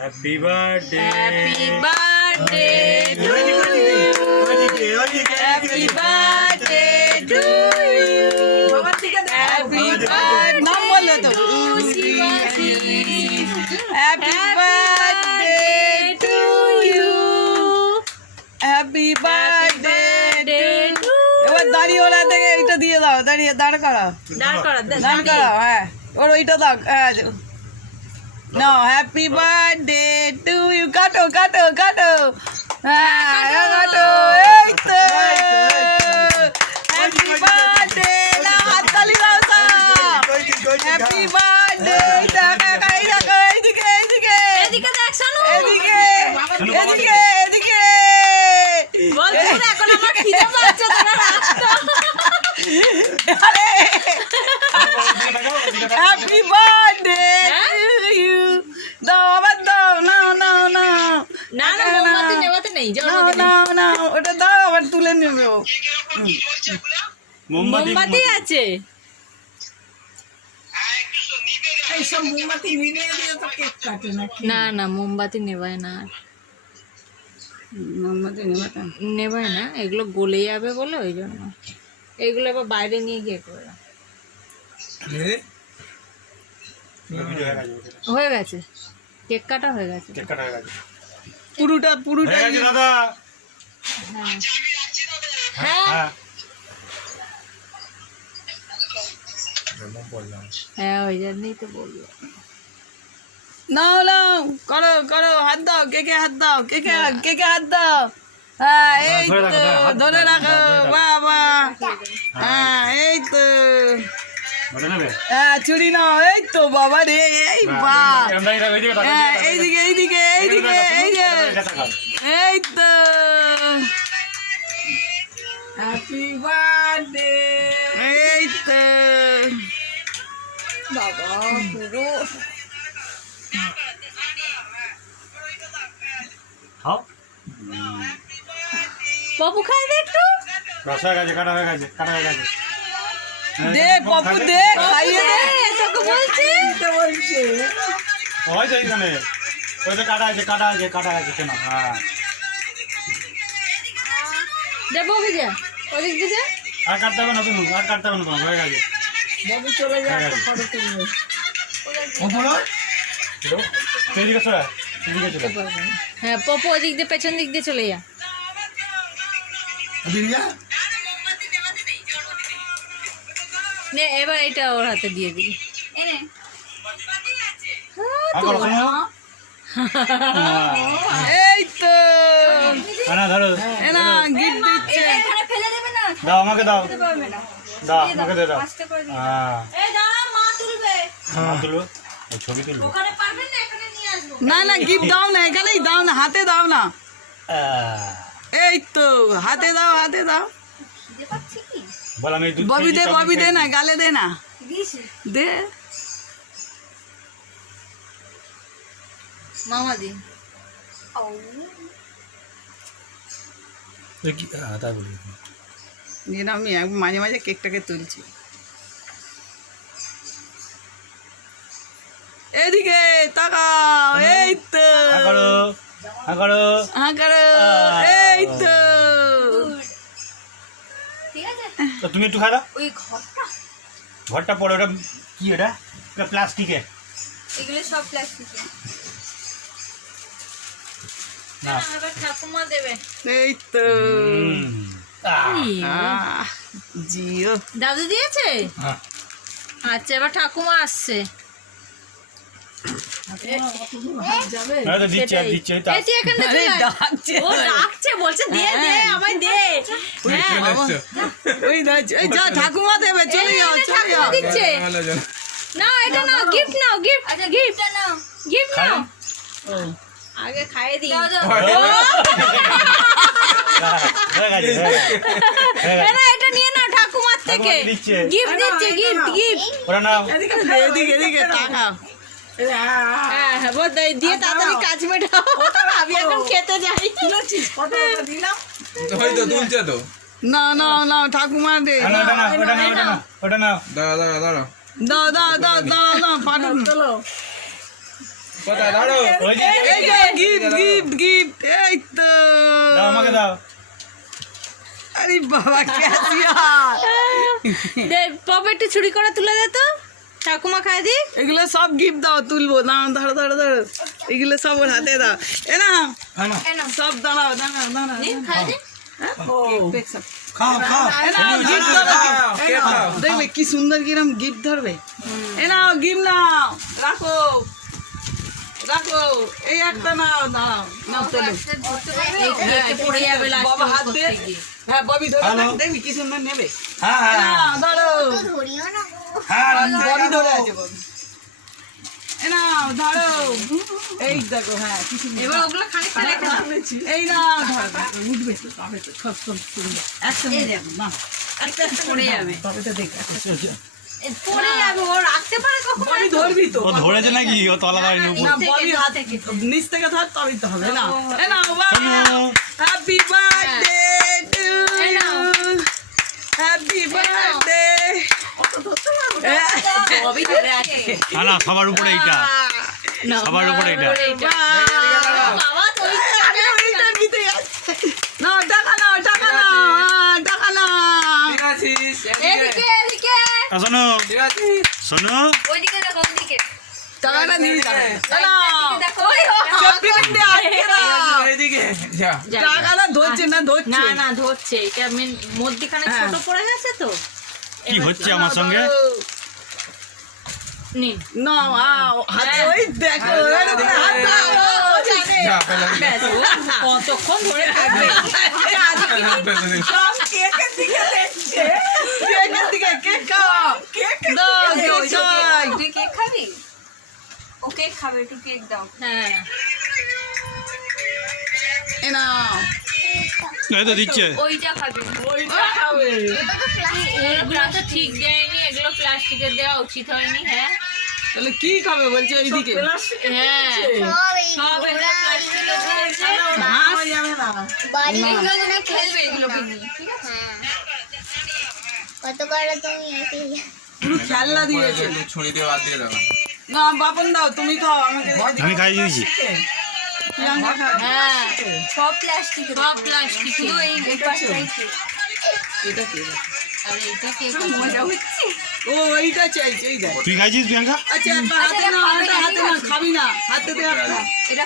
Happy birthday. Happy birthday to you. Happy birthday to you. Happy birthday to Shivaji. Happy birthday to you. Happy birthday to এবার দাঁড়িয়ে ওরা থেকে এইটা দিয়ে দাও, দাঁড়িয়ে দাঁড় করাও, দাঁড় করাও। হ্যাঁ ওর ওইটা দাও। হ্যাঁ No, happy birthday to you. কাটো কাটো কাটো। হ্যাঁ কাটো। এই তো হ্যাপি বার্থডে। না হাততালি দাও সব। Happy birthday. দেখো এই দেখো এইদিকে এইদিকে এদিকে দেখ শোনো এদিকে এদিকে এদিকে বলছি এখন আমার খিদে পাচ্ছে তোরা রাখতো। আরে হ্যাপি বার্থডে টু ইউ। দাও আবার দাও। না না না না না মোমবাতি নেওয়াতে নেই। না না ওটা দাও আবার তুলে নেবে ও। মোমবাতি আছে। এইসব মোমবাতি নিয়ে দিয়ে তো কেক কাটে নাকি? না না মোমবাতি নেবায় না, মোমবাতি নেবায় না, এগুলো গলে যাবে বলে ওই জন্য এগুলো এবার বাইরে নিয়ে গিয়ে করে। হয়ে গেছে কেক কাটা হয়ে গেছে। পুরোটা পুরোটা দাদা। হ্যাঁ হ্যাঁ ওই জন্যই তো বললো। নাও নাও করো করো হাত দাও কেকে হাত দাও কেকে কেকে হাত দাও। হ্যাঁ এই তো ধরে রাখো বাবা। হ্যাঁ এই তো হ্যাঁ ছুরি নাও। এই তো বাবা রে এই বা হ্যাঁ এইদিকে এইদিকে এইদিকে এই যে এই তো হ্যাপি বার্থডে। এই তো বাবা পুরো পপু খাই দে একটু। কাটা হয়ে গেছে। দে পপু দে খাইয়ে দে। তোকে বলছি ওই তো এইখানে ওই তো কাটা আছে কেন? হ্যাঁ দে ববি যা ওদিক দিয়ে যা। আর কাটতে হবে না তুমি, আর কাটতে হবে না তোমার, হয়ে গেছে। বাবু চলে যাও ফটো তুলবে। সেদিকে চলে হ্যাঁ পপু ওদিক দিয়ে পেছন দিক দিয়ে চলে যা। নে এবার এটা ওর হাতে দিয়ে দিবি। এই তো ধরো এনা গিফট দিচ্ছে। দাও আমাকে দাও আমাকে দে দাও। হ্যাঁ তুলবো ছবি তুলবো। না না গিফট দাও না, এখানেই দাও না, হাতে দাও না। এই তো হাতে দাও হাতে দাও। বল আমি ববি দে না, গালে দে না, দে মামা দি। আমি মাঝে মাঝে কেকটাকে তুলছি। এদিকে তাকাও। এই তো হ্যাঁ করো। এই তো তুমি একটু খাই দাও। ওই ঘরটা পড়ে ওটা কি? এটা প্লাস্টিকের। এগুলো সব প্লাস্টিকের। না এবার ঠাকুমা দেবে। এই তো আহ, জিও দাদু দিয়েছে। আচ্ছা এবার ঠাকুমা আসছে। বলছে দিয়ে দে আমায় দে। ঠাকুমা দেবে, চলে যাও চলে যাও। দিচ্ছে না এটা নাও, গিফট নাও, গিফট গিফট নাও, গিফট নাও। আগে খাইয়ে দিই। এটা নিয়ে নাও ঠাকুমার থেকে গিফট দিচ্ছে। এদিকে এদিকে তাকাও। হ্যাঁ দিয়ে তাড়াতাড়ি কাজ মেটাও। আমি এখন খেতে যাই। না না না ঠাকুমা দে। ওটা নাও দাও দাও দাও দাও দাও পাঠান। ওই যে, এই যে গিফট গিফট গিফট এই তো দাও আমাকে দাও। আরে বাবা ক্যাসিয়া দে পকেটে চুরি করে তুলে দে তো ঠাকুমা খাই দি এগুলো সব গিফট দাও তুলবো দাঁড়াও ধরো ধরো ধরো এগুলো সব ওর হাতে দাও এ না সব দাঁড়াও দাঁড়াও দাঁড়াও খাই দি কেক সব খাও খাও এ নাও গিফট ধরো এ নাও, দেখবে কি সুন্দর কিরম গিফট ধরবে এ নাও গিফট নাও রাখো রাখো এই একটা নাও দাঁড়াও নাও তোলো পড়ে যাবে বাবা হাত দিয়ে হ্যাঁ ববি ধরে হ্যালো। রাখ, দেখবি কি সুন্দর নেবে হ্যাঁ এ হ্যাঁ নাও ধরো হ্যাঁ ববি ধরে আছে ববি এ নাও ধরো এই দেখো হ্যাঁ কি সুন্দর এবার ওগুলো খানিকটা রেখে দাও এই নাও ধরো উঠবে তো তবে তো সব সব সুন্দর একসঙ্গে দেখো না আস্তে আস্তে পড়ে যাবে তবে তো দেখ পড়ে যাবে ও রাখতে পারে কখন ববি ধরবি তো ও ধরেছে নাকি ও তলা ধরেনি উপর। না ববি হাত থেকে নিচ থেকে ধর তবেই তো হবে না এ নাও শোনো, হ্যাপি বার্থডে টু এই নাও। ইউ হ্যাপি বার্থডে ববি ধরে আছে না না সবার উপরে এইটা সবার উপরে এটা বাবা তুই না টাকা নাও টাকা নাও টাকা নাও এদিকে এদিকে শোনো শোনো ওইদিকে দেখো ওইদিকে টাকাটা নিয়ে যাও দেখো ওই হ্যাপি বার্থডে আজকে টাকাটা ধরছে না ধরছে না না ধরছে এটা মধ্যখানে হ্যাঁ। ছোট পড়ে গেছে তো কি হচ্ছে আমার সঙ্গে? নিন না হাতে ওই দেখো হাত দাও ও জানে ব্যাস, ও কতক্ষণ ধরে থাকবে সব কেকের দিকে দেখছে কেকের দিকে কেক খাও কেক দাও জয় তুই কেক খাবি ও কেক খাবে একটু কেক দাও হ্যাঁ এ নাও এই তো দিচ্ছে ওইটা খাবি ওইটা খাবে এগুলো তো ঠিক দেয়নি এগুলো প্লাস্টিকের দেওয়া উচিত হয়নি হ্যাঁ তাহলে কি খাবে বলছে ওইদিকে হ্যাঁ সব এগুলো প্লাস্টিকের দিয়েছে হাস যাবে না এগুলো তুমি খেলবে এগুলোকে নিয়ে ঠিক আছে কত করে তুমি পুরো খেলনা দিয়েছে ছুরি দিয়ে বাদ দিয়ে দাও না বাপন দাও তুমি খাও আমাকে আমি খাই দিয়েছি প্রিয়াঙ্কা খাও হ্যাঁ সব প্লাস্টিক শুধু এই পাশটাই এটা কি আর এটা কেক মজা হচ্ছে ও এইটা চাইছে এই দেখ তুই খাইছিস প্রিয়াঙ্কা আচ্ছা হাতে না হাতে না খাবি না হাতে দে একটা এটা